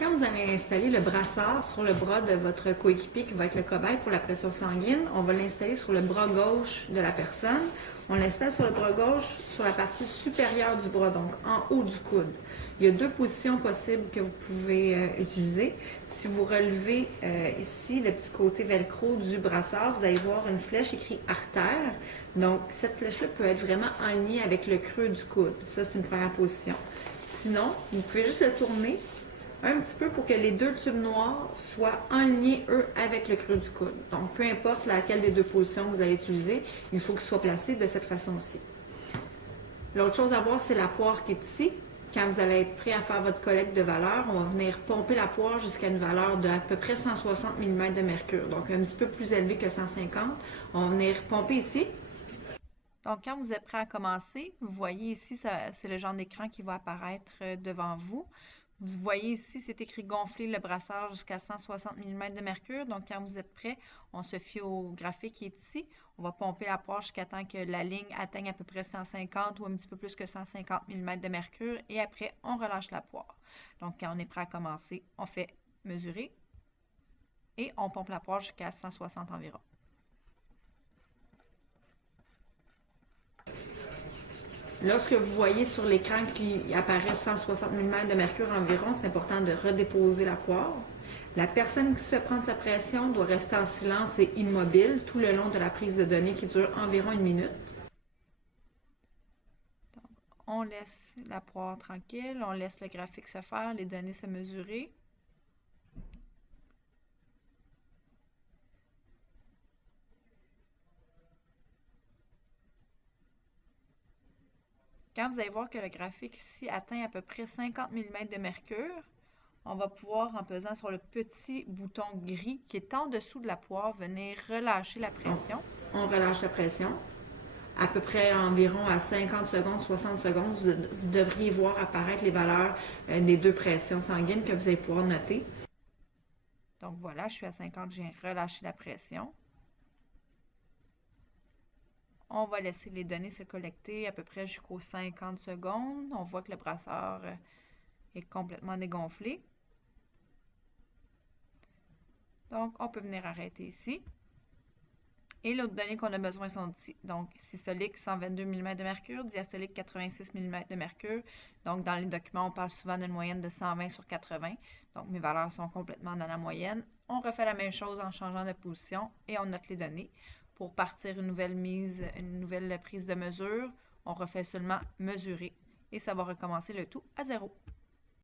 Quand vous avez installé le brassard sur le bras de votre coéquipier qui va être le cobaye pour la pression sanguine, on va l'installer sur le bras gauche de la personne. On l'installe sur le bras gauche, sur la partie supérieure du bras, donc en haut du coude. Il y a deux positions possibles que vous pouvez utiliser. Si vous relevez ici le petit côté velcro du brassard, vous allez voir une flèche écrite artère. Donc, cette flèche-là peut être vraiment en lien avec le creux du coude. Ça, c'est une première position. Sinon, vous pouvez juste le tourner un petit peu pour que les deux tubes noirs soient alignés, eux, avec le creux du coude. Donc, peu importe laquelle des deux positions vous allez utiliser, il faut qu'ils soient placés de cette façon-ci. L'autre chose à voir, c'est la poire qui est ici. Quand vous allez être prêt à faire votre collecte de valeur, on va venir pomper la poire jusqu'à une valeur de à peu près 160 mm de mercure, donc un petit peu plus élevé que 150. On va venir pomper ici. Donc, quand vous êtes prêt à commencer, vous voyez ici, c'est le genre d'écran qui va apparaître devant vous. Vous voyez ici, c'est écrit gonfler le brassard jusqu'à 160 mm de mercure. Donc, quand vous êtes prêt, on se fie au graphique qui est ici. On va pomper la poire jusqu'à temps que la ligne atteigne à peu près 150 ou un petit peu plus que 150 mm de mercure. Et après, on relâche la poire. Donc, quand on est prêt à commencer, on fait mesurer et on pompe la poire jusqu'à 160 environ. Lorsque vous voyez sur l'écran qu'il apparaît 160 mm de mercure environ, c'est important de redéposer la poire. La personne qui se fait prendre sa pression doit rester en silence et immobile tout le long de la prise de données qui dure environ une minute. Donc, on laisse la poire tranquille, on laisse le graphique se faire, les données se mesurer. Quand vous allez voir que le graphique ici atteint à peu près 50 mm de mercure, on va pouvoir, en pesant sur le petit bouton gris qui est en dessous de la poire, venir relâcher la pression. On relâche la pression. À peu près environ à 50 secondes, 60 secondes, vous devriez voir apparaître les valeurs des deux pressions sanguines que vous allez pouvoir noter. Donc voilà, je suis à 50, j'ai relâché la pression. On va laisser les données se collecter à peu près jusqu'aux 50 secondes. On voit que le brassard est complètement dégonflé. Donc, on peut venir arrêter ici. Et l'autre données qu'on a besoin sont ici. Donc, systolique 122 mm de mercure, diastolique 86 mm de mercure. Donc, dans les documents, on parle souvent d'une moyenne de 120 sur 80. Donc, mes valeurs sont complètement dans la moyenne. On refait la même chose en changeant de position et on note les données. Pour partir une nouvelle prise de mesure, on refait seulement mesurer et ça va recommencer le tout à zéro.